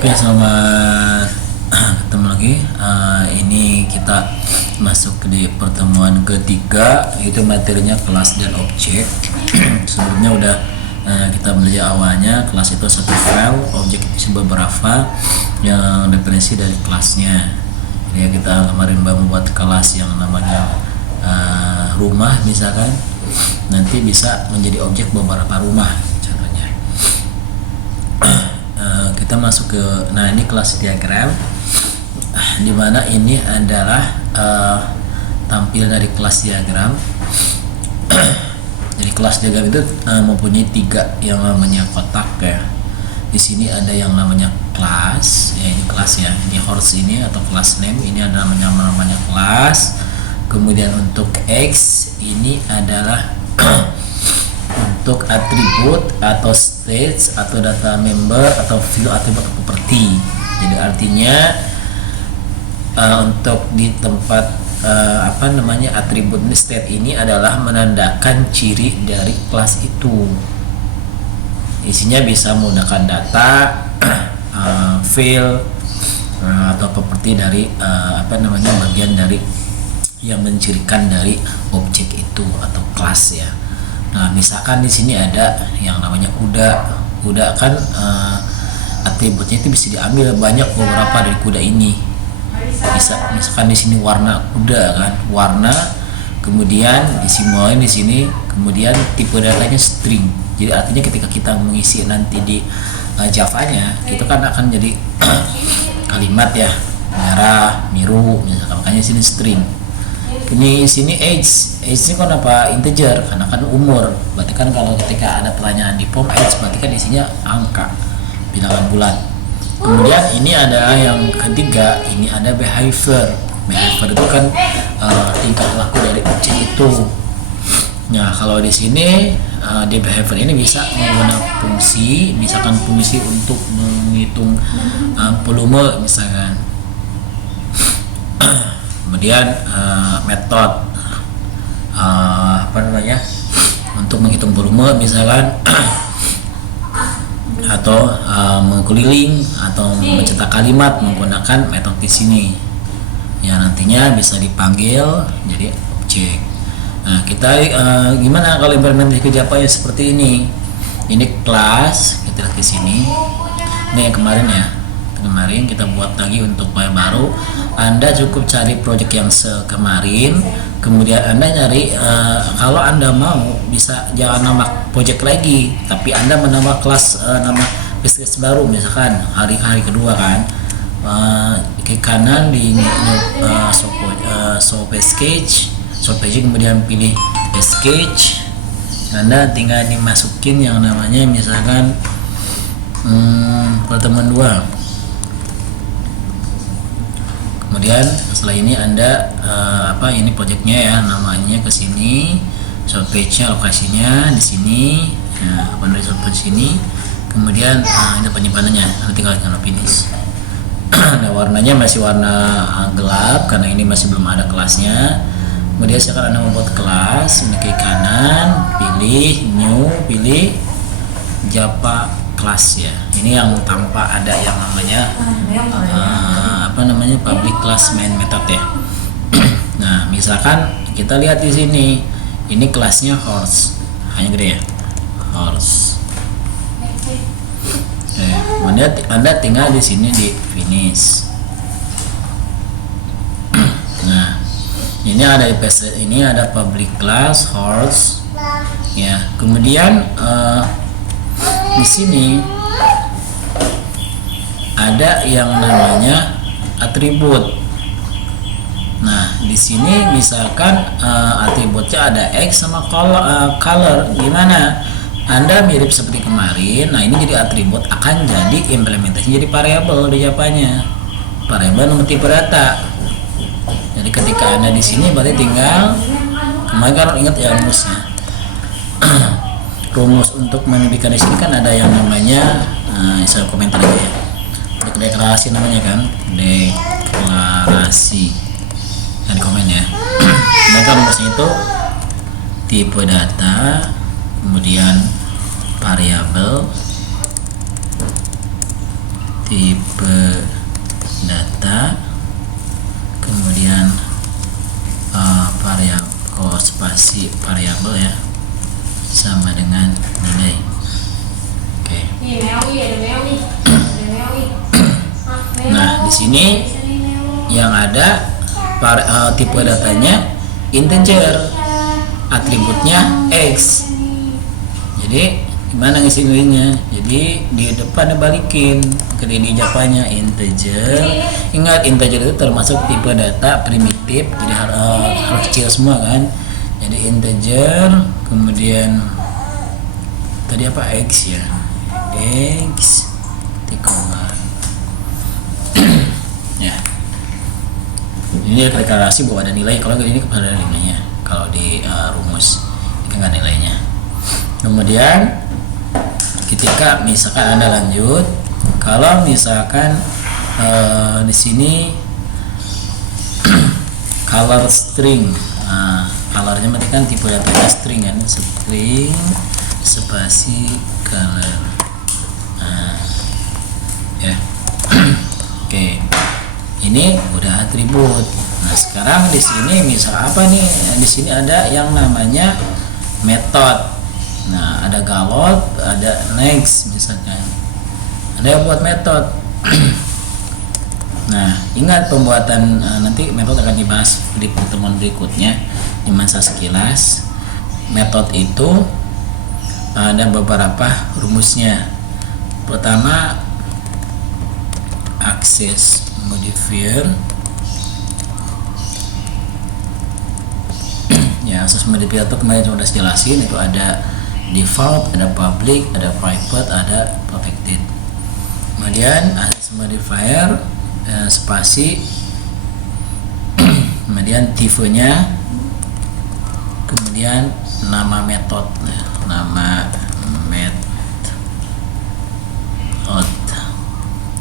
Oke, selamat ketemu lagi. Ini kita masuk di pertemuan ketiga, itu materinya kelas dan objek. Sebelumnya udah kita belajar awalnya, kelas itu satu file, objek itu beberapa yang definisi dari kelasnya. Jadi kita kemarin membuat kelas yang namanya rumah misalkan, nanti bisa menjadi objek beberapa rumah. Kita masuk ke, nah ini kelas diagram, dimana ini adalah tampil dari kelas diagram. Jadi kelas diagram itu mempunyai tiga yang namanya kotak ya. Di sini ada yang namanya kelas, ya ini kelas ya, ini horse ini atau class name, ini ada namanya kelas. Kemudian untuk X ini adalah untuk atribut atau stage atau data member atau field atribut atau property. Jadi artinya untuk di tempat atribut state ini adalah menandakan ciri dari kelas itu. Isinya bisa menggunakan data, field atau property dari bagian dari yang mencirikan dari objek itu atau kelas ya. Nah, misalkan di sini ada yang namanya kuda kan atributnya itu bisa diambil banyak beberapa dari kuda ini. Bisa misalkan di sini warna kuda kan, warna, kemudian disimbolin di sini, kemudian tipe datanya string. Jadi artinya ketika kita mengisi nanti di Java-nya, itu kan akan jadi kalimat ya, merah, biru, misalkan, makanya sini string. Ini sini age ini kenapa integer, karena kan umur. Berarti kan kalau ketika ada pertanyaan di form age, berarti kan isinya angka, bilangan bulan. Kemudian ini ada yang ketiga, ini ada behavior itu kan tingkah laku dari objek itu. Nah, kalau di sini di behavior ini bisa menggunakan fungsi, misalkan fungsi untuk menghitung volume misalkan. Kemudian metode untuk menghitung volume misalkan atau mengkeliling atau mencetak kalimat menggunakan metode di sini ya, nantinya bisa dipanggil jadi objek. Nah, kita gimana kalau implementasi ke Java ya seperti ini. Ini kelas, kita lihat di sini. Ini yang kemarin kita buat lagi untuk file baru. Anda cukup cari project yang sekemarin, kemudian Anda nyari kalau Anda mau bisa jangan nama project lagi, tapi Anda menambah kelas nama package baru, misalkan hari kedua kan, ke kanan di show package, kemudian pilih package. Anda tinggal dimasukin yang namanya misalkan pertemuan 2. Kemudian setelah ini Anda ini projectnya ya, namanya ke sini, short page-nya lokasinya di sini, ya, dari short page sini. Kemudian ini penyimpanannya, nanti tinggal finish. Nah, warnanya masih warna gelap karena ini masih belum ada kelasnya. Kemudian sekarang Anda membuat kelas, ini ke kanan, pilih new, pilih Java class ya. Ini yang tanpa ada yang namanya public class main method ya. Nah, misalkan kita lihat di sini, ini kelasnya horse, hanya gede ya, horse. Kemudian Anda tinggal di sini di finish. Nah, ini ada public class horse ya. Kemudian di sini ada yang namanya atribut. Nah, di sini misalkan atributnya ada X sama color. Gimana? Anda mirip seperti kemarin. Nah, ini jadi atribut akan jadi implementasi jadi variabel di Java-nya. Variabel nomor tipe data. Jadi ketika Anda di sini berarti tinggal kemarin kalau ingat ya rumusnya. Rumus untuk menunjukkan di sini kan ada yang namanya saya komentar aja ya. Untuk deklarasi namanya kan, deklarasi. Dan komen ya. Maka rumusnya itu tipe data, kemudian variabel, tipe data, kemudian spasi variabel ya, sama dengan nilai. Oke. Nah, di sini yang ada tipe datanya integer, atributnya X. Jadi gimana ngisi nilainya? Jadi di depan dibalikin, di Javanya integer. Ingat, integer itu termasuk tipe data primitif, jadi harus kecil semua kan. Jadi integer, kemudian tadi apa, X ya, X koma ya. Ini deklarasi bahwa ada nilai, kalau ini ada nilainya. Kalau di rumus ini kan nilainya. Kemudian ketika misalkan Anda lanjut, kalau misalkan di sini color string, colornya berarti kan tipe datanya string kan, string spasi color. Ya. Oke. Ini udah atribut. Nah, sekarang di sini misal apa nih? Di sini ada yang namanya method. Nah, ada galot, ada next misalkan. Ada yang buat metode. Nah, ingat pembuatan nanti metode akan dibahas di pertemuan berikutnya. Di masa sekilas, metode itu ada beberapa rumusnya. Pertama, access modifier. Ya, access modifier itu kemarin sudah jelasin, itu ada default, ada public, ada private, ada protected. Kemudian access modifier spasi, kemudian tipenya, kemudian nama metode, nama method,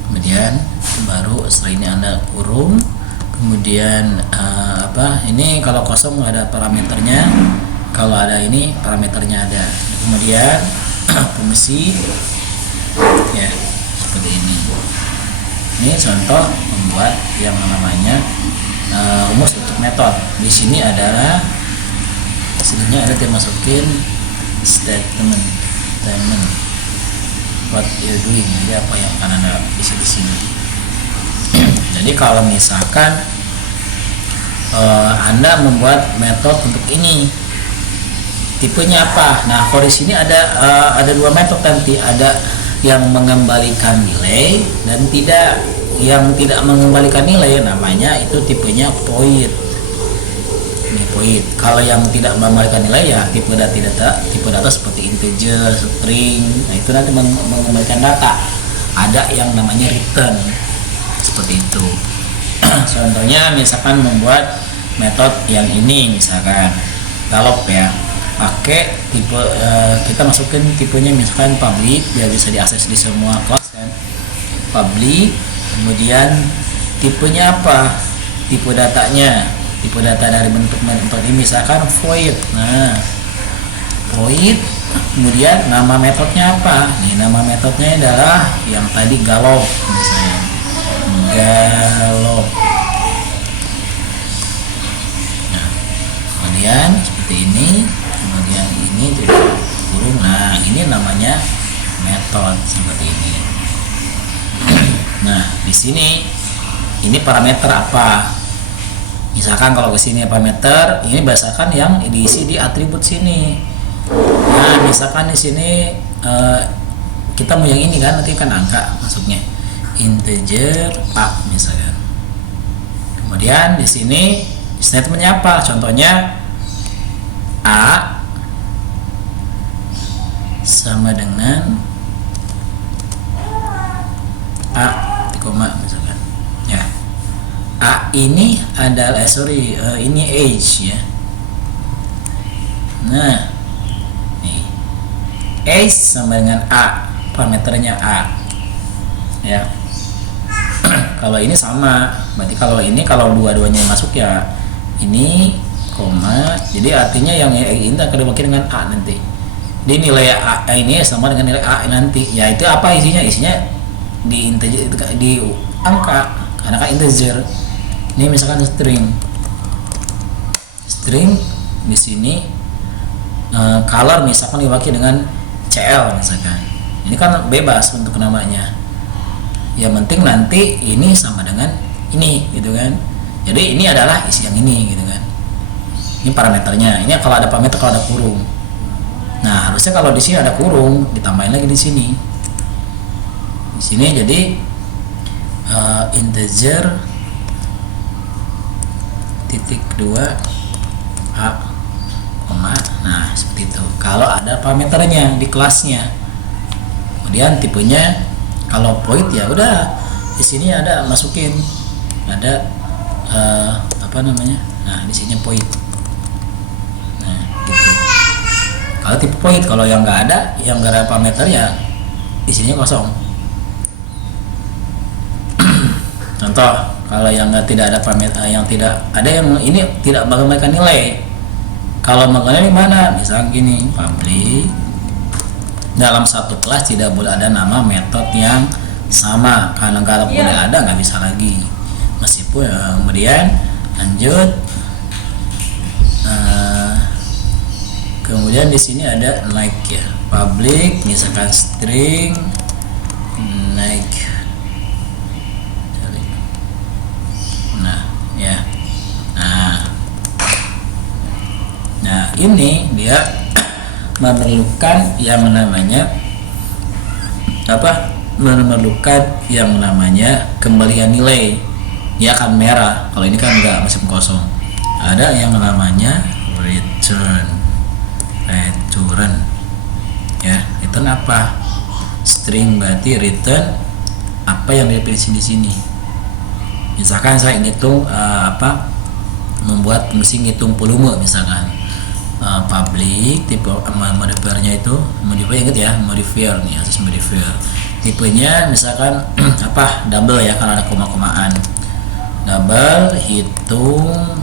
kemudian baru setelah ini Anda kurung, kemudian ini kalau kosong ada parameternya, kalau ada ini parameternya ada, kemudian fungsi ya seperti ini. Ini contoh membuat yang namanya rumus untuk metode. Di sini adalah sebenarnya ada dimasukin statement what you're doing, jadi apa yang akan Anda isi di sini. Jadi kalau misalkan Anda membuat metode untuk ini, tipenya apa? Nah, kalau di sini ada dua metode nanti, ada yang mengembalikan nilai dan tidak. Yang tidak mengembalikan nilai namanya itu tipenya void. Ini void. Kalau yang tidak mengembalikan nilai ya tipe data seperti integer, string. Nah, itu nanti mengembalikan data. Ada yang namanya return. Seperti itu. Contohnya misalkan membuat metode yang ini, misalkan galop ya, pakai tipe kita masukin tipenya misalkan public biar bisa diakses di semua kelas kan, public. Kemudian tipenya apa, tipe datanya, tipe data dari bentuk ini misalkan void. Nah, void, kemudian nama metodenya apa, nih nama metodenya adalah yang tadi galop misalnya, galop. Nah, kemudian seperti ini, kemudian ini kurung. Nah, ini namanya metode seperti ini. Nah, di sini ini parameter apa? Misalkan kalau ke sini parameter, ini berdasarkan yang diisi di atribut sini. Nah, misalkan di sini kita mau yang ini kan, nanti kan angka masuknya. Integer A misalkan. Kemudian di sini statementnya apa? Contohnya A sama dengan A koma misalkan ya. A ini adalah ini age ya. Nah, nih age sama dengan A, parameternya A ya. Kalau ini sama, berarti kalau dua-duanya masuk ya ini koma, jadi artinya yang ini akan diwakili dengan A nanti. Jadi nilai A ini sama dengan nilai A nanti. Ya itu apa isinya? Isinya di integer, di angka, karena kan integer. Ini misalkan string di sini color misalkan diwakili dengan CL misalkan. Ini kan bebas untuk namanya. Yang penting nanti ini sama dengan ini gitu kan. Jadi ini adalah isi yang ini gitu kan. Ini parameternya. Ini kalau ada parameter, kalau ada kurung. Nah, harusnya kalau di sini ada kurung, ditambahin lagi di sini. Di sini jadi integer titik 2 a koma. Nah, seperti itu. Kalau ada parameternya di kelasnya. Kemudian tipenya kalau void ya udah di sini ada masukin ada apa namanya. Nah, di sini void. Nah, gitu. Kalau tipe void, kalau yang nggak ada parameter ya di sini kosong. Contoh, kalau yang tidak ada parameter, yang tidak ada, yang ini tidak menggunakan nilai. Kalau menggunakan mana? Misalnya gini, public, dalam satu kelas tidak boleh ada nama metode yang sama, karena kalau boleh ada nggak bisa lagi. Meskipun kemudian lanjut, kemudian di sini ada like ya, public, misalkan string like. Nah, ini dia memerlukan yang namanya apa? Memerlukan yang namanya kembalian nilai. Dia akan merah. Kalau ini kan enggak, masih kosong. Ada yang namanya return. Ya, return apa? String berarti return apa yang dipilih di sini. Misalkan saya ngitung membuat fungsi ngitung volume misalkan. Public tipe modifiernya itu modifier, ingat ya, modifier nih, asas modifier. Tipenya misalkan double ya, kalau ada koma-komaan. Double hitung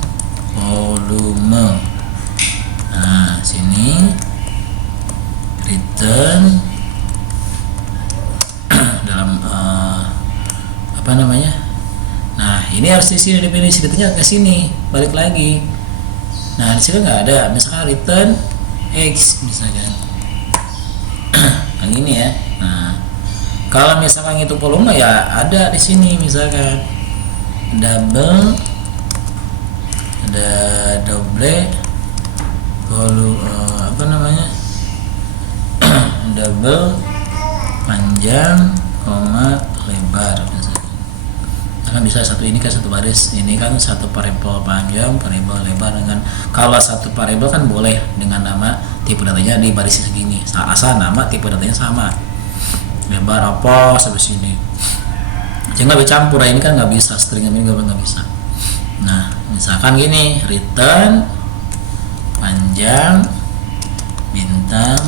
volume. Nah, sini return dalam Nah, ini harus di sini dipilih, sebetulnya ke sini, balik lagi. Nah, di sini nggak ada, misalkan return x misalkan. Yang ini ya. Nah, kalau misalkan itu volume ya ada di sini, misalkan double volume double panjang koma lebar misalkan. Kan bisa satu ini kan satu baris, ini kan satu variabel panjang, variabel lebar, dengan kalau satu variabel kan boleh dengan nama tipe datanya di baris segini, asal nama tipe datanya sama, lebar apa sampai sini. Jangan bercampur, ini kan nggak bisa, string ini nggak bisa. Nah, misalkan gini, return panjang bintang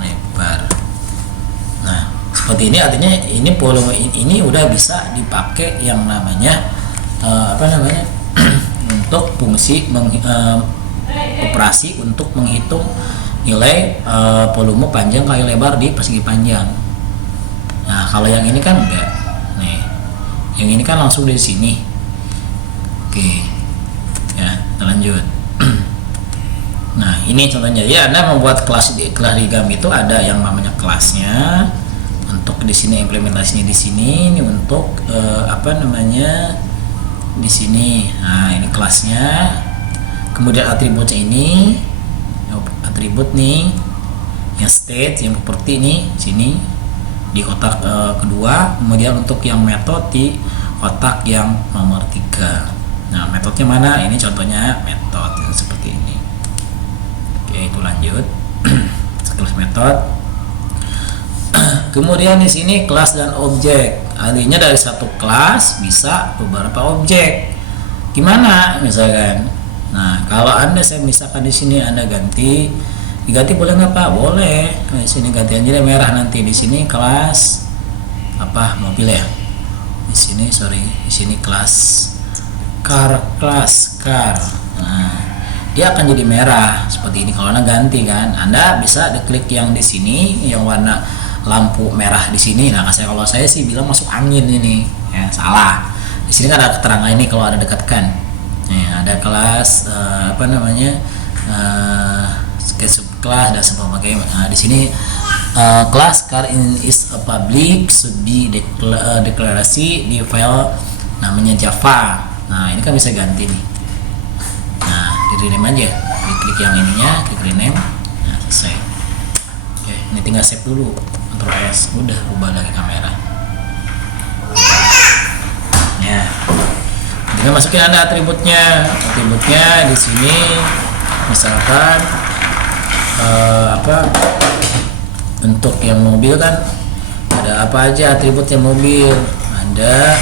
lebar. Nah, seperti ini, artinya ini volume ini udah bisa dipakai yang namanya untuk fungsi operasi untuk menghitung nilai volume panjang kali lebar di persegi panjang. Nah, kalau yang ini kan enggak. Nih, yang ini kan langsung dari sini. Oke, ya, kita lanjut. Nah, ini contohnya ya, Anda membuat kelas di Rigam itu ada yang namanya kelasnya. Untuk di sini implementasinya di sini, ini untuk di sini. Nah, ini kelasnya. Kemudian atributnya ini, atribut nih, yang state, yang property nih, sini di kotak kedua. Kemudian untuk yang metode di kotak yang nomor 3. Nah, metodenya mana? Ini contohnya metode yang seperti ini. Oke, itu lanjut. Kelas metode. Kemudian di sini kelas dan objek. Artinya dari satu kelas bisa beberapa objek. Gimana misalkan? Nah, kalau saya misalkan di sini Anda diganti boleh nggak Pak? Boleh. Di sini ganti aja merah, nanti di sini kelas mobil ya. Di sini di sini kelas car. Nah, dia akan jadi merah seperti ini kalau Anda ganti kan. Anda bisa diklik yang di sini yang warna lampu merah di sini. Nah, kalau saya sih bilang masuk angin ini, ya salah. Di sini kan ada keterangan ini kalau ada dekatkan. Ya, ada kelas apa namanya sketch kelas dan sebagainya. Nah, di sini kelas car is a public should be deklarasi di file namanya Java. Nah, ini kan bisa ganti nih. Nah, di rename aja, klik yang ininya, klik rename. Nah, selesai. Oke, ini tinggal save dulu, Ctrl S, udah ubah lagi kamera. Ya, jadi masukin Anda atributnya di sini, misalkan untuk yang mobil kan ada apa aja atributnya mobil, ada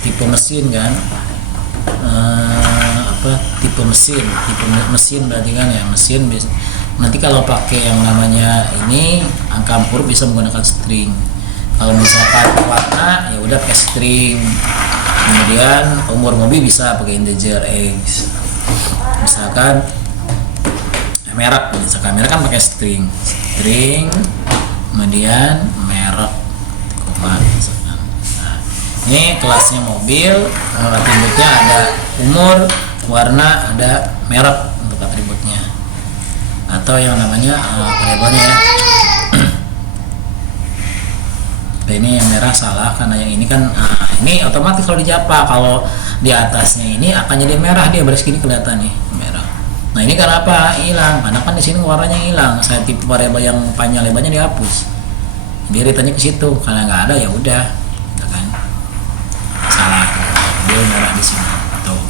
tipe mesin kan, tipe mesin berarti kan ya mesin. Nanti kalau pakai yang namanya ini angka huruf bisa menggunakan string. Kalau misalkan warna ya udah pakai string. Kemudian umur mobil bisa pakai integer X. Misalkan merek, misalkan merek kan pakai string, kemudian merek, koma. Nah, ini kelasnya mobil, atributnya ada umur, warna, ada merek untuk atributnya, atau yang namanya variabelnya ya. Ini yang merah salah karena yang ini kan ini otomatis kalau di Java kalau di atasnya ini akan jadi merah, dia baris gini kelihatan nih merah. Nah, ini kenapa hilang? Karena kan di sini warnanya hilang. Saya tipe variabel yang panjang lebarnya dihapus. Dia ditanya ke situ karena nggak ada ya udah, gitu kan? Salah. Dia merah di sini. Tuh.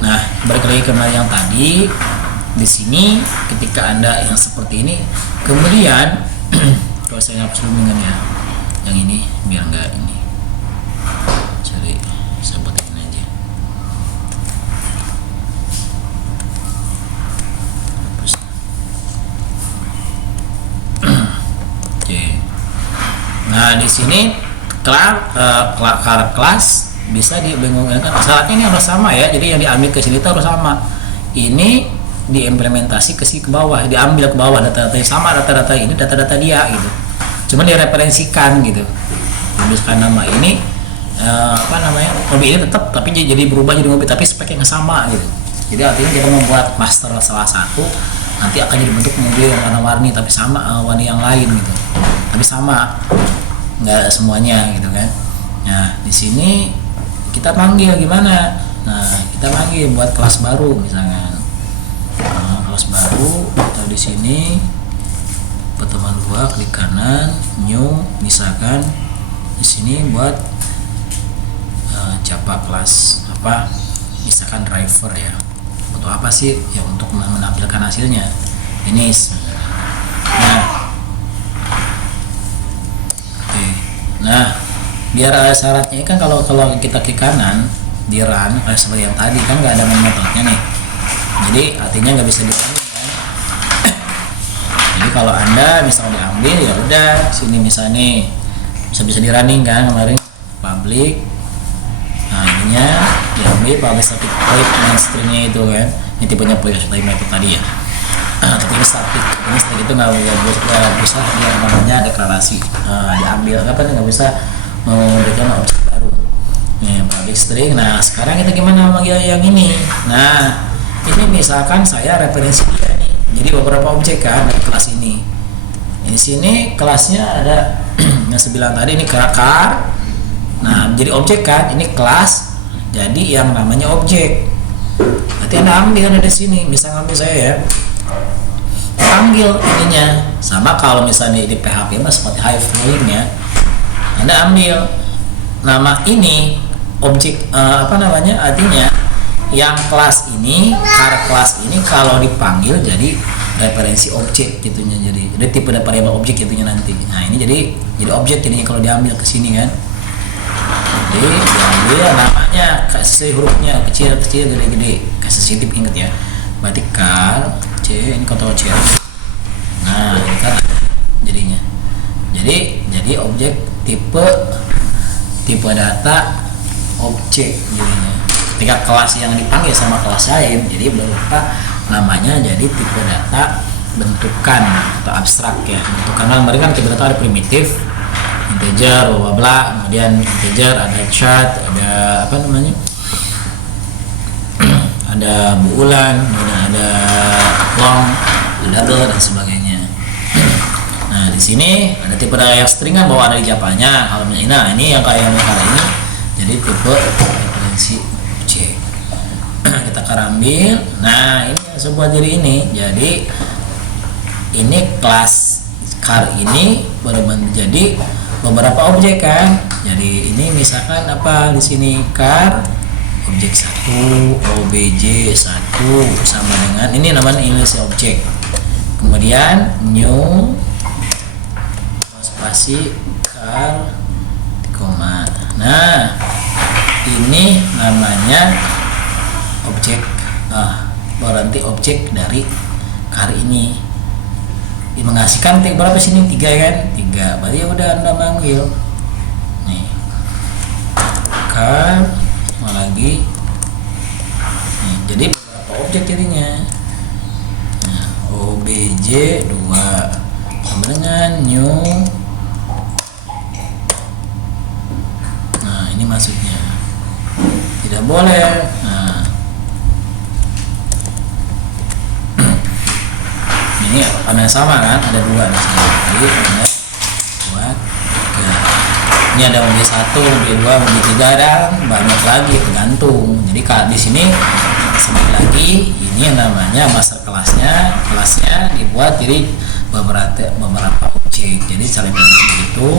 Nah, balik lagi ke yang tadi. Di sini ketika Anda yang seperti ini, kemudian kalau saya hapus dulu ya, yang ini biar nggak ini. Cari sebutin aja. Nah, di sini kelas bisa dibingungkan. Syaratnya ini harus sama ya. Jadi yang diambil ke sini itu harus sama. Ini diimplementasi ke sini ke bawah, diambil ke bawah data-data yang sama, data-data ini data-data dia gitu. Cuman direferensikan gitu. Tuliskan nama ini mobil ini tetap tapi jadi berubah jadi mobil tapi speknya sama gitu. Jadi artinya kita membuat master salah satu nanti akan jadi bentuk mobil yang warna-warni tapi sama warna yang lain gitu. Tapi sama, nggak semuanya gitu kan. Nah, di sini kita panggil gimana? Nah, kita panggil buat kelas baru misalnya. Kelas baru atau di sini pertemuan 2 klik kanan new, misalkan di sini buat Java kelas apa? Misalkan driver ya. Untuk apa sih? Ya untuk menampilkan hasilnya. Ini Nah, biar syaratnya kan kalau kita klik kanan di run seperti yang tadi kan nggak ada metodenya nih. Jadi artinya nggak bisa diambil kan. Jadi kalau Anda misalnya diambil ya udah sini misalnya nih bisa di running kan kemarin public. Nah, ininya diambil public static type main stringnya itu kan. Ini tipenya public static type tadi ya. Tapi ini static, ini static itu nggak bisa dia namanya deklarasi diambil apa nggak bisa memberikan objek baru. Nih public string. Nah, sekarang kita gimana manggil yang ini? Nah, ini misalkan saya referensi dia nih. Jadi beberapa objek kan dari kelas ini. Di sini kelasnya ada yang sebilang tadi ini car. Nah, jadi objek kan ini kelas. Jadi yang namanya objek. Berarti Anda ambil dari sini. Bisa ngambil saya ya. Panggil ininya sama kalau misalnya di PHP mas seperti high flowing ya. Anda ambil nama ini objek artinya yang kelas ini car kelas ini kalau dipanggil jadi referensi objek gitunya, jadi tipe variabel objek gitunya nanti. Nah, ini jadi objek jadinya kalau diambil ke sini kan. Jadi diambil namanya kasih hurufnya kecil gede kasih sensitif inget ya. Berarti car C ini Ctrl C. Nah, ini kan jadinya. Jadi objek tipe data objek jadinya. Ketika kelas yang dipanggil sama kelas lain, jadi berupa namanya jadi tipe data bentukan atau abstrak ya. Bentukan gambar kan kita tahu ada primitif, integer, bla bla, kemudian integer ada chart, ada apa namanya, ada buulan, kemudian ada long, double dan sebagainya. Nah di sini ada tipe daya stringan bahwa ada di Japanya. Kalau ini yang kayak ini, jadi tipe referensi objek. Kita ambil. Nah ini sebuah jadi ini. Jadi ini kelas car ini berbentuk jadi beberapa objek kan. Jadi ini misalkan apa di sini car objek 1 obj 1 sama dengan ini namanya initial objek. Kemudian new spasi car koma. Nah ini namanya objek berarti objek dari car ini menghasilkan berapa sini 3 kan, 3 berarti ya udah Anda manggil nih car lagi nih, jadi beberapa objek jadinya. Nah, obj 2 sama dengan new. Nah ini maksudnya tidak boleh. Nah ini karena sama kan, ada 2 di sini. Jadi ada 2, 3. Ini ada objek 1, objek 2, objek 3 dan banyak lagi tergantung. Jadi di sini sekali lagi ini yang namanya master kelasnya dibuat dari beberapa objek. Jadi saling itu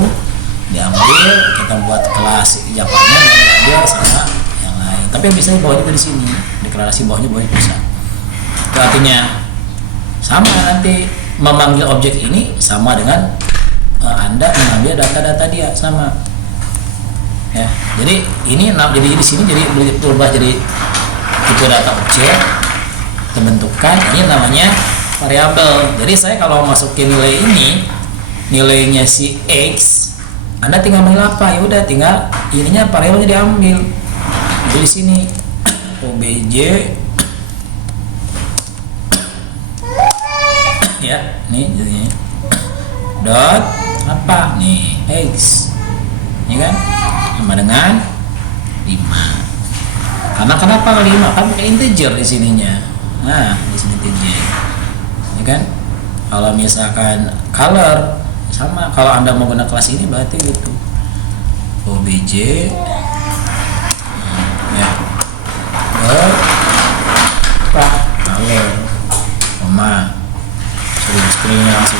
diambil, kita buat kelas Japannya dan dia sama yang lain. Tapi yang bisa dibawa juga di sini, deklarasi bawahnya boleh bisa. Itu artinya sama nanti memanggil objek ini sama dengan Anda mengambil data-data dia sama ya. Jadi ini jadi di sini jadi berubah jadi tipe data objek terbentukan. Ini namanya variabel. Jadi saya kalau masukin nilai ini, nilainya si X, Anda tinggal ambil apa? Ya udah tinggal ininya variabelnya diambil. Jadi di sini obj ya, nih jadinya dot apa nih X ini kan sama dengan 5. Karena kenapa 5? Kan pakai integer di sininya. Nah di sini integer ya kan. Kalau misalkan color sama, kalau Anda mau guna kelas ini berarti gitu obj ya apa color koma stringnya langsung.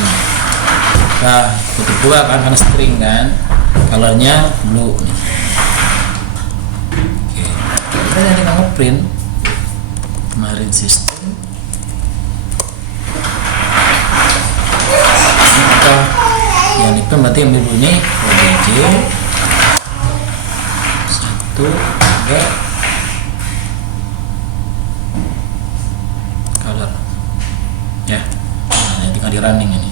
Nah kutip 2 kan karena string kan, colornya blue nih. Oke, kita nanti nge-print kemarin sistem ini apa yang itu berarti yang dulu ini obj 1 3 color ya. Nah tinggal di running ini.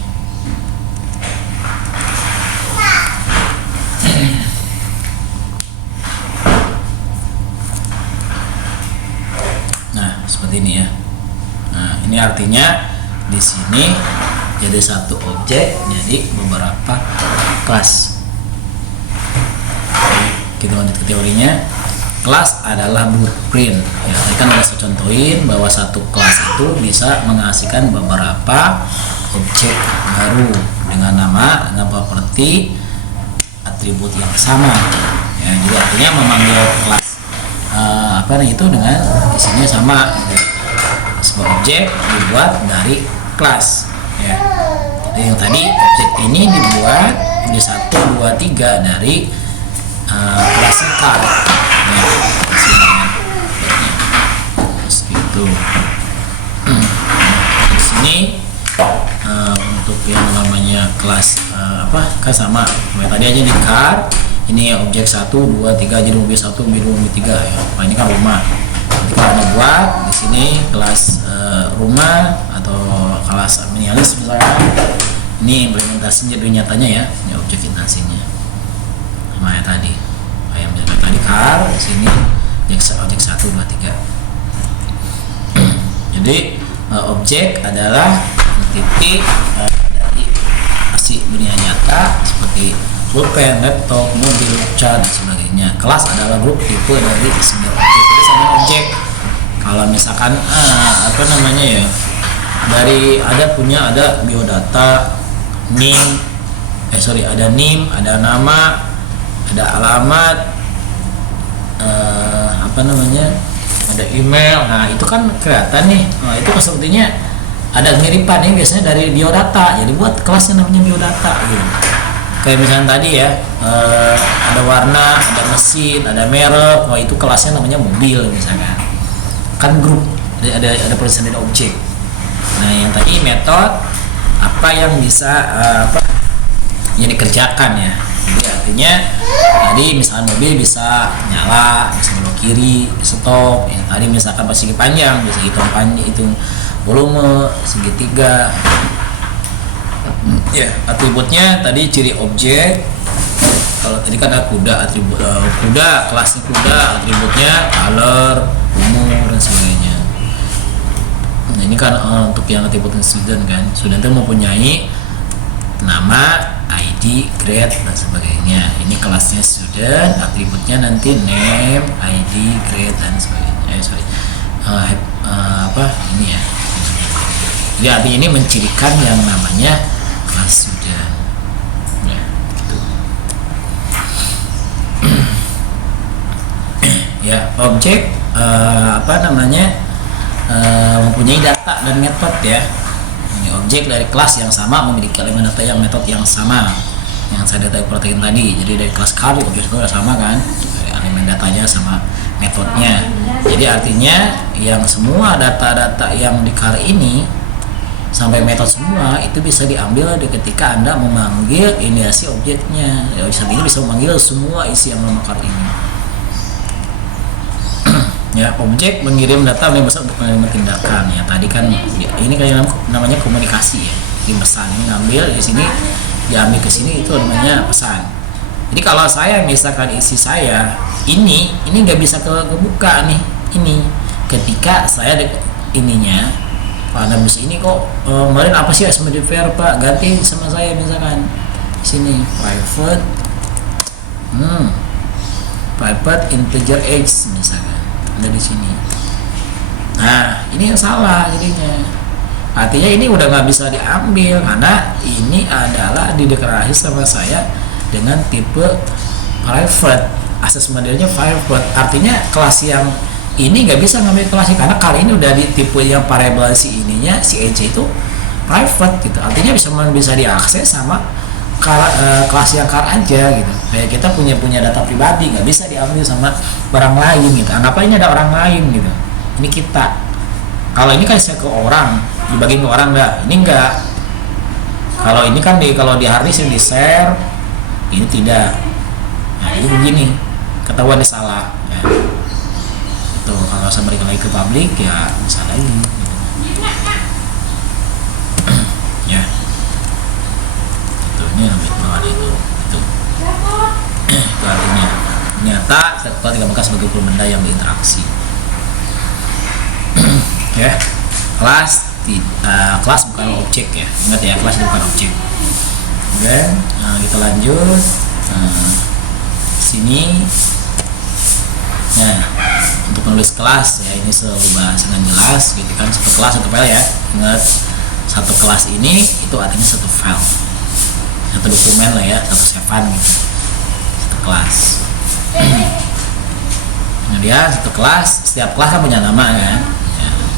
Nah seperti ini ya. Nah ini artinya di sini jadi satu objek jadi beberapa kelas. Oke, kita lanjut ke teorinya. Kelas adalah blueprint ya, tadi kan udah saya contohin bahwa satu kelas itu bisa menghasilkan beberapa objek baru dengan nama, dengan properti, atribut yang sama ya. Jadi artinya memanggil kelas itu dengan isinya sama gitu. Sebuah objek dibuat dari kelas ya. Jadi yang tadi objek ini dibuat di 1, 2, 3 dari kelas car ya, gitu. Di sini untuk yang namanya kelas kan sama kayak tadi aja di car. Ini objek 1, 2, 3 jadi mobil 1, mobil 3 ya. Nah, ini kan rumah. Nanti kalau Anda buat di sini kelas rumah atau kelas minialis misalnya. Ini implementasinya dari nyatanya ya. Ini objek intasinya. Sama ya tadi. Kayak misalnya tadi car, di sini objek 1, 2, 3. Jadi objek adalah titik dari asli dunia nyata seperti pulpen, laptop, mobil, cat, dan sebagainya. Kelas adalah grup tipe dari 9 objek. Itu sama objek. Kalau misalkan apa namanya ya, dari ada biodata, NIM, ada NIM, ada nama, ada alamat, apa namanya, ada email. Nah itu kan kelihatan nih. Nah itu sepertinya ada kemiripan nih biasanya dari biodata. Jadi buat kelas yang namanya biodata gitu. Kayak misalnya tadi ya, ada warna, ada mesin, ada merek. Wah itu kelasnya namanya mobil misalnya. Kan grup, ada proses dari objek. Nah yang tadi metode apa yang bisa yang dikerjakan ya. Jadi artinya tadi misalkan mobil bisa nyala, bisa belok kiri, stop. Yang tadi misalkan persegi panjang bisa hitung volume, segitiga. Ya, atributnya tadi ciri objek. Kalau tadi kan ada kuda, atribut kuda, kelasnya kuda, atributnya color, umur dan sebagainya. Nah, ini kan untuk yang atribut student kan. Student itu mempunyai nama, ID, grade dan sebagainya. Ini kelasnya student, atributnya nanti name, ID, grade dan sebagainya. Ini ya. Jadi artinya ini mencirikan yang namanya kelas student. Ya, gitu. Ya, objek mempunyai data dan metode ya. Ini objek dari kelas yang sama memiliki elemen data yang metode yang sama yang saya data protein tadi. Jadi dari kelas car objek itu sama kan, elemen datanya sama metodenya. Jadi artinya yang semua data-data yang di car ini sampai metode semua itu bisa diambil ketika Anda memanggil inisiasi objeknya. Ya, ini bisa memanggil semua isi yang nama car ini. Ya, objek mengirim data yang besar untuk menerima tindakan. Ya, tadi kan ya, ini kayak namanya komunikasi ya. Jadi pesan ini ngambil di sini, diambil ke sini, itu namanya pesan. Jadi kalau saya misalkan isi saya ini nggak bisa kebuka nih. Ini ketika saya ininya Pak Nabus ini kok kemarin apa sih asmedi fair Pak, ganti sama saya misalkan sini private integer x misalkan ada di sini. Nah ini yang salah jadinya, artinya ini udah nggak bisa diambil karena ini adalah dideklarasi sama saya dengan tipe private, akses modelnya private. Artinya kelas yang ini nggak bisa ngambil kelasnya karena kali ini udah di tipe yang variable si ininya si EJ itu private gitu. Artinya bisa diakses sama kelas yang car aja gitu. Kayak kita punya data pribadi nggak bisa diambil sama barang lain gitu. Anggap aja ini ada orang lain gitu. Ini kita. Kalau ini kan saya ke orang, dibagiin ke orang nggak? Ini nggak. Kalau ini kan kalau di hard disk yang di share, ini tidak. Nah ini begini, ketahuan salah. Ya. Kalau saya berikan lagi ke publik ya bisa lagi gitu. Ya itu ini lebih bawah itu artinya ternyata sektor tidak bekas sebagai benda yang berinteraksi. Ya, kelas bukan objek ya, ingat ya, kelas bukan objek. Oke, kita lanjut sini. Nah, untuk menulis kelas ya ini selalu bahas dengan jelas gitu kan, satu kelas satu file ya. Ingat, satu kelas ini itu artinya satu file, satu dokumen lah ya, satu sevan gitu, satu kelas. Kemudian satu kelas, setiap kelas kan punya nama kan ya,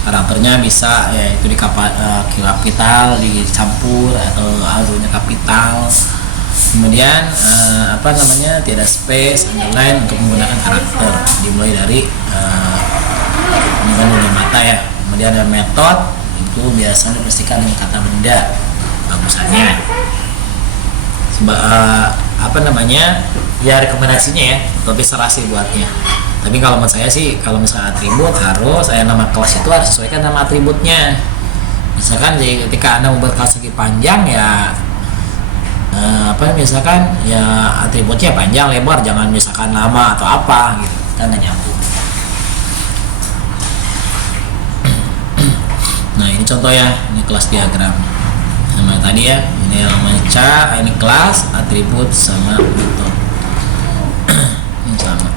karakternya bisa ya itu di kapital dicampur atau algonya kapital. Kemudian tidak space, underline untuk menggunakan karakter, dimulai dari ini mata ya. Kemudian ada metode, itu biasanya dipastikan dengan kata benda bagusannya. Ya rekomendasinya ya, tapi serasi buatnya. Tapi kalau menurut saya sih, kalau misalnya atribut harus nama kelas itu harus sesuaikan nama atributnya. Misalkan jadi ketika Anda membuat kelas segi panjang ya misalkan ya atributnya panjang lebar, jangan misalkan nama atau apa gitu, kan nggak nyambung. Nah ini contoh ya, ini kelas diagram. sama tadi ya, ini yang namanya ini kelas, atribut sama metode. Ini sama.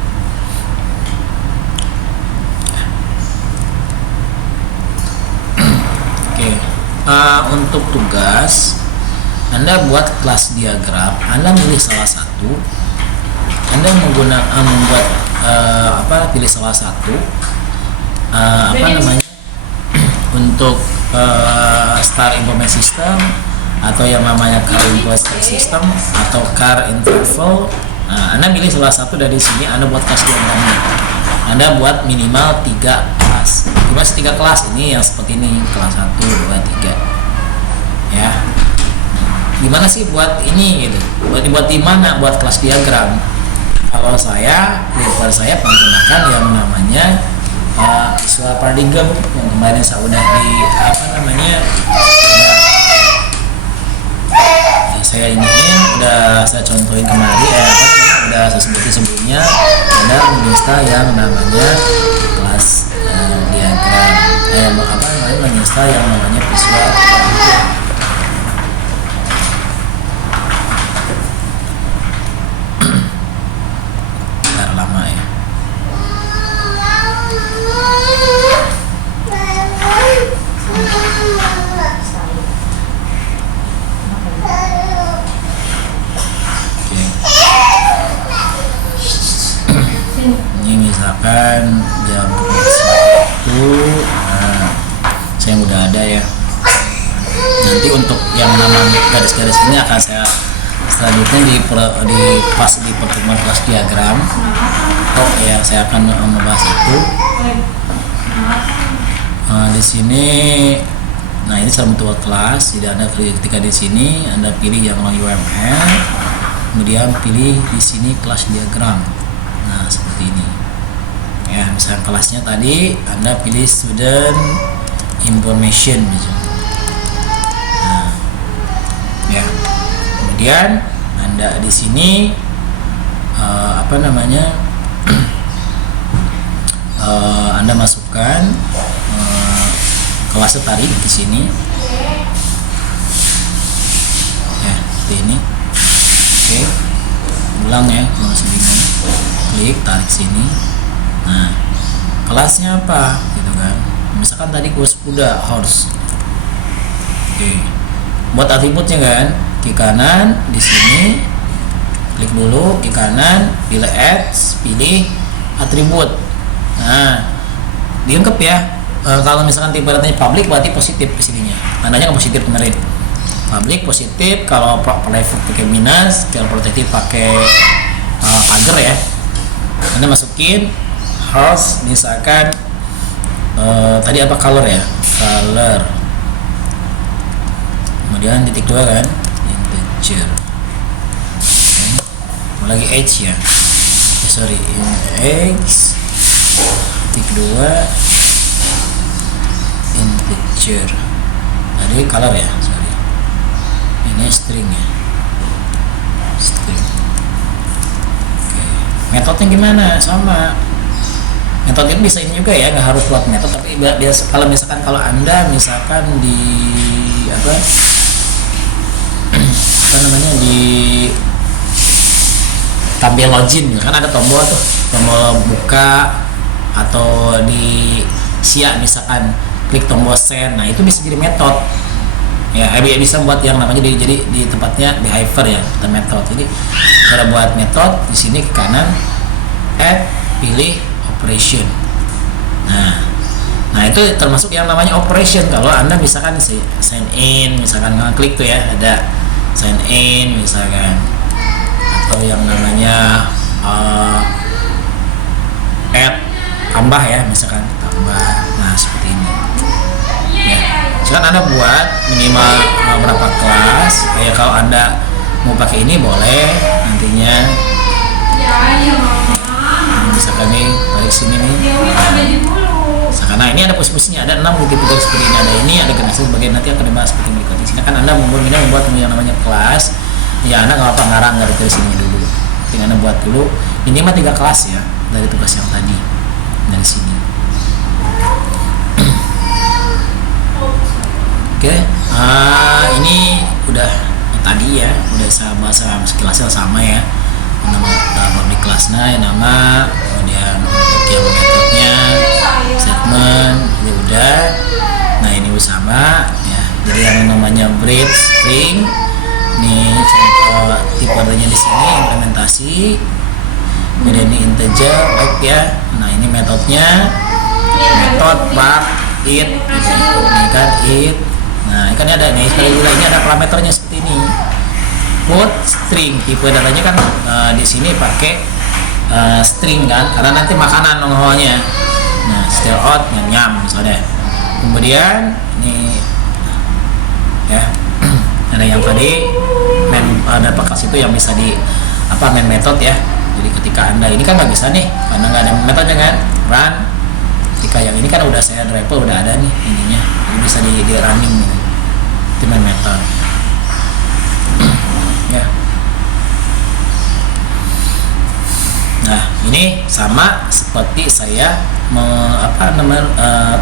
Oke. Untuk tugas, Anda buat kelas diagram, Anda milih salah satu, Anda membuat pilih salah satu untuk Star Information System atau yang namanya Car Information System atau Car Interval. Nah, Anda pilih salah satu dari sini, Anda buat kelas diagramnya. Anda buat minimal 3 kelas. Gimana 3 kelas ini yang seperti ini, kelas 1, 2, 3. Ya. Gimana sih buat ini gitu? Buat di mana buat kelas diagram? Kalau saya menggunakan yang namanya visual paradigm yang kemarin saya udah saya contohin kemarin udah saya sebutin sebelumnya. Ada menginstall yang namanya kelas diagram menginstall yang namanya visual paradigm. Lama ya. Ini misalkan jam 1, saya udah ada ya. Nanti untuk yang namanya garis-garis ini akan saya selanjutnya di pertemuan kelas diagram. Ya, saya akan membahas itu. Di sini, nah ini salah satu kelas. Tidak ada ketika di sini Anda pilih yang UML, kemudian pilih di sini kelas diagram. Nah seperti ini. Ya, misalnya kelasnya tadi Anda pilih student information misalnya. Nah, ya. Kemudian Anda di sini Anda masukkan kelasnya tadi di sini. Ya, seperti ini. Oke. Ulang ya, masih bingung. Klik, tarik sini. Nah, kelasnya apa? Gitu kan. Misalkan tadi kurs kuda horse. Oke. Buat atributnya kan, klik kanan di sini. Klik dulu klik kanan, pilih add, pilih atribut. Nah, diungkep ya. Kalau misalkan ibaratnya public berarti positif di sininya. Tandanya kan positif kemarin. Public positif, kalau private pakai minus, kalau protected pakai pagar ya. Anda masukin house misalkan tadi apa color ya? Color. Kemudian titik 2 kan? Integer. Lagi H ya, sorry, X titik 2 integer. Tadi color ya, sorry, ini string ya, string. Oke. Metodenya gimana? Sama metode ini bisa ini juga ya, nggak harus buat metode, tapi biasa kalau Anda misalkan di di tampil login kan ada tombol buka, atau di SIA misalkan klik tombol send. Nah itu bisa jadi metode ya, bisa buat yang namanya jadi di tempatnya di hyper ya, kita metode. Jadi cara buat metode di sini ke kanan, add, pilih operation. Nah itu termasuk yang namanya operation. Kalau Anda misalkan sign in, misalkan klik tuh ya, ada sign in misalkan, atau yang namanya add, tambah ya, misalkan tambah. Nah seperti ini ya. Misalkan Anda buat minimal berapa kelas ya, kalau Anda mau pakai ini boleh nantinya. Misalkan nih balik sini nih, karena ini ada posisinya, ada 6 titik-titik seperti ini, ada ini, ada generasi bagian nanti akan dibahas seperti berikut. Di sini kan Anda membuat yang namanya kelas ya, Anda nggak apa ngarang dari sini dulu, tinggal Anda buat dulu minimal 3 kelas ya dari tugas yang tadi dari sini. Oke, ini udah tadi ya, udah sama sekilasnya sama ya, nama public kelasnya nama, kemudian untuk yang metodenya statement ini udah. Nah ini sama ya, jadi yang namanya breed string ini contoh tipenya di sini implementasi, kemudian ini integer like ya. Nah ini metodenya metode bug it gitu. Ini kan it. Nah ini kan ada nih sekali lagi ini ada parameternya seperti ini, put string, tipe datanya kan di sini pakai string kan, karena nanti makanan nongolnya. Nah still out nyam misalnya. Kemudian ini ya ada yang tadi ada pakas itu yang bisa di main method ya. Jadi ketika anda ini kan nggak bisa nih karena nggak ada metodenya kan, run. Ketika yang ini kan udah saya driver udah ada nih ininya, jadi bisa di running nih itu main method ya. Nah ini sama seperti saya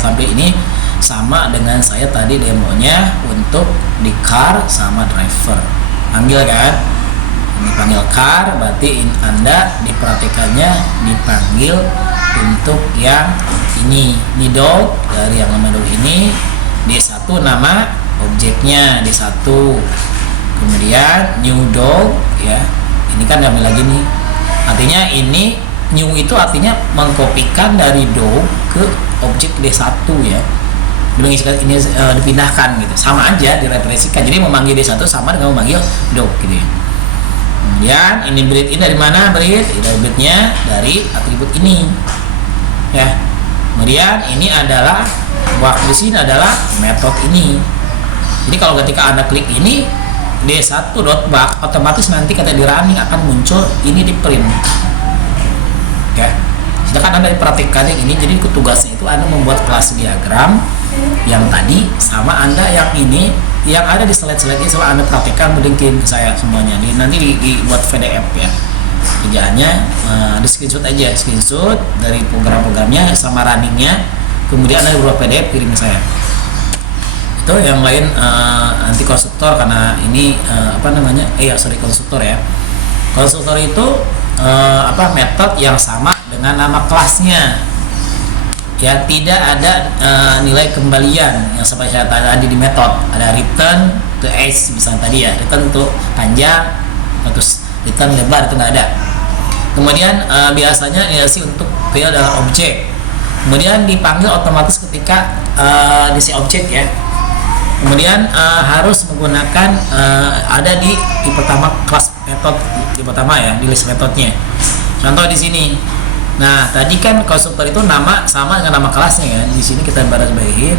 tampil ini sama dengan saya tadi demonya untuk di car sama driver panggil kan. Ini panggil car berarti anda diperhatikannya dipanggil untuk yang ini dog, dari yang nama dog ini D1 nama objeknya D1, kemudian new dog ya, ini kan diambil lagi nih, artinya ini new itu artinya mengkopikan dari dog ke objek D1 ya, ini dipindahkan gitu, sama aja direferensikan, jadi memanggil D1 sama dengan memanggil dog gitu ya. Kemudian ini breed ini dari mana? Breednya dari atribut ini ya. Kemudian ini adalah di sini adalah metode ini. Jadi kalau ketika anda klik ini d1.bug, otomatis nanti ketika di running akan muncul ini di print ya. Sedangkan anda diperhatikan yang ini, jadi tugasnya itu anda membuat kelas diagram yang tadi sama anda yang ini yang ada di slide-slide ini, setelah anda perhatikan linkin ke saya semuanya ini nanti dibuat PDF ya. Kerjaannya di screenshot aja, screenshot dari program-programnya sama runningnya, kemudian ada beberapa PDF kirim ke saya. Itu yang lain nanti konstruktor, karena ini konstruktor ya. Konstruktor itu metode yang sama dengan nama kelasnya ya, tidak ada nilai kembalian yang seperti saya tadi di metode, ada return to age misalnya tadi ya, return untuk panjang, terus return lebar itu nggak ada. Kemudian biasanya sih untuk field adalah objek, kemudian dipanggil otomatis ketika di si objek ya. Kemudian harus menggunakan ada di pertama kelas metode di pertama ya, di list metodenya. Contoh di sini. Nah tadi kan konstruktor itu nama sama dengan nama kelasnya ya. Di sini kita baris bawahin.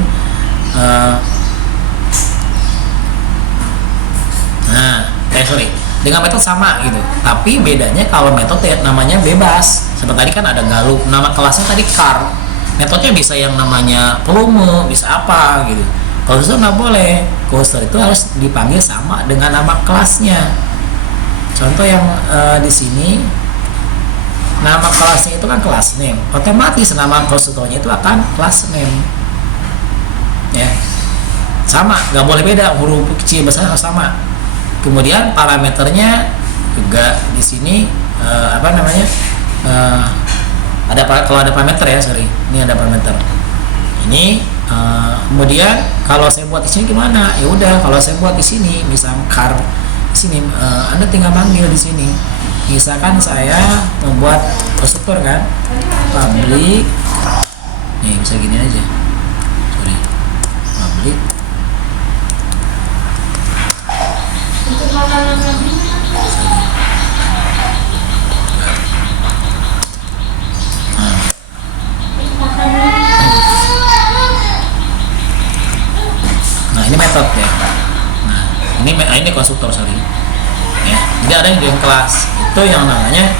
Dengan metode sama gitu, tapi bedanya kalau metode ya, namanya bebas. Seperti tadi kan ada galup, nama kelasnya tadi car, metodenya bisa yang namanya volume, bisa apa gitu. Kalau itu nggak boleh, konstruktor itu harus dipanggil sama dengan nama kelasnya. Contoh yang di sini, nama kelasnya itu kan kelas name, otomatis nama konstruktornya itu akan kelas name ya, sama, nggak boleh beda, huruf kecil besar harus sama. Kemudian parameternya juga di sini kalau ada parameter ya, ini ada parameter ini. Kemudian kalau saya buat di sini gimana? Ya udah, kalau saya buat di sini misal car di sini, Anda tinggal manggil di sini. Misalkan saya membuat konstruktor kan, public, nih bisa gini aja, public. Nah ini metode ya. Nah ini konstruktor ya. Jadi ada yang kelas itu yang namanya.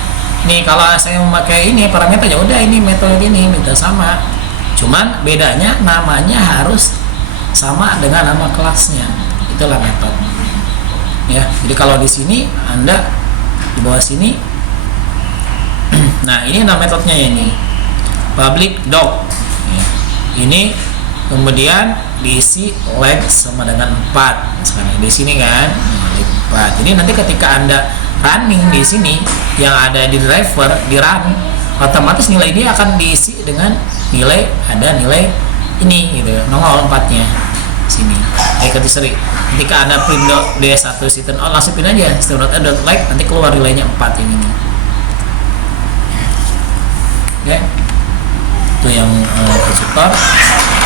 Nih kalau saya memakai ini parameter ya udah, ini metode ini minta sama. Cuman bedanya namanya harus sama dengan nama kelasnya. Itulah metode. Ya, jadi kalau di sini Anda di bawah sini, nah ini nama metodenya ini public dog ya. Ini kemudian diisi leg sama dengan 4 misalnya di sini kan, leg 4. Jadi nanti ketika Anda running di sini yang ada di driver di run, otomatis nilai ini akan diisi dengan nilai ini gitu, nongol 4-nya sini. Seri ketika Anda print D1 system out, langsung print aja system.out.like, nanti keluar nilainya 4 yang ini. Oke, itu yang konstruktor.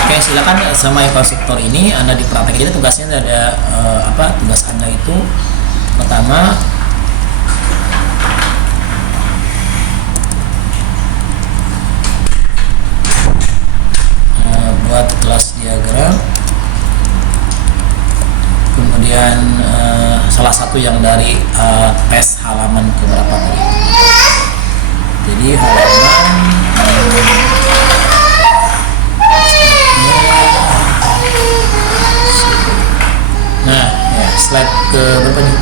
Oke, silakan sama yang konstruktor ini Anda dipraktekin. Jadi tugasnya ada tugas Anda itu pertama buat kelas diagram, kemudian salah satu yang dari tes halaman keberapa tadi. Jadi halaman slide ke berapa nih?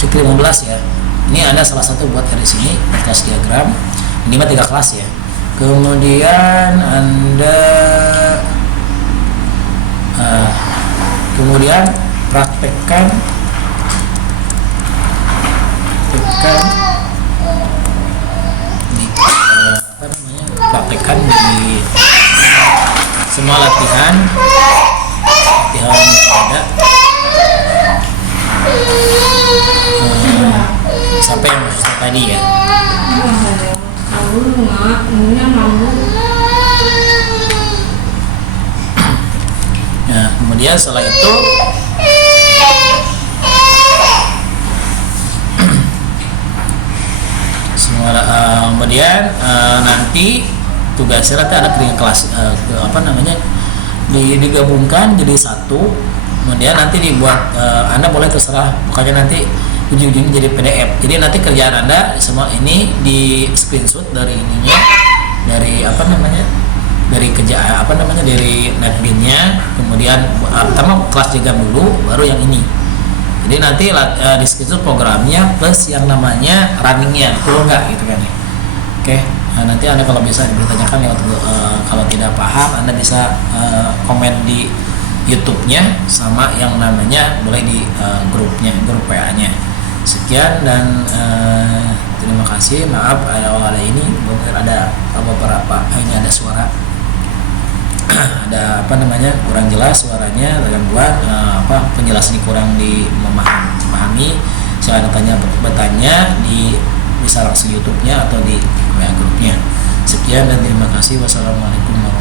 Cek 15 ya. Ini ada salah satu buat dari sini kelas diagram. Ini mah 3 kelas ya. Kemudian Anda kemudian praktekkan praktekkan di semua latihan yang ada sampai yang susah tadi ya. Nah, kemudian setelah itu nanti tugasnya nanti ada piringan kelas digabungkan jadi satu, kemudian nanti dibuat Anda boleh terserah, pokoknya nanti ujung-ujungnya jadi PDF. Jadi nanti kerjaan Anda semua ini di screenshot dari ininya, dari dari dari netbinnya, kemudian pertama kelas diagram dulu, baru yang ini. Jadi nanti di screenshot programnya plus yang namanya runningnya, betul nggak gitu kan ya. Oke, nanti Anda kalau bisa dibertanyakan ya, kalau tidak paham Anda bisa komen di YouTube-nya, sama yang namanya boleh di grup PA-nya. Sekian dan terima kasih. Maaf ada ini mungkin ada beberapa ini ada suara ada kurang jelas suaranya, gangguan penjelasannya kurang memahami. Saya bertanya bisa langsung YouTube-nya atau di WA grupnya. Sekian dan terima kasih. Wassalamualaikum warahmatullahi wabarakatuh.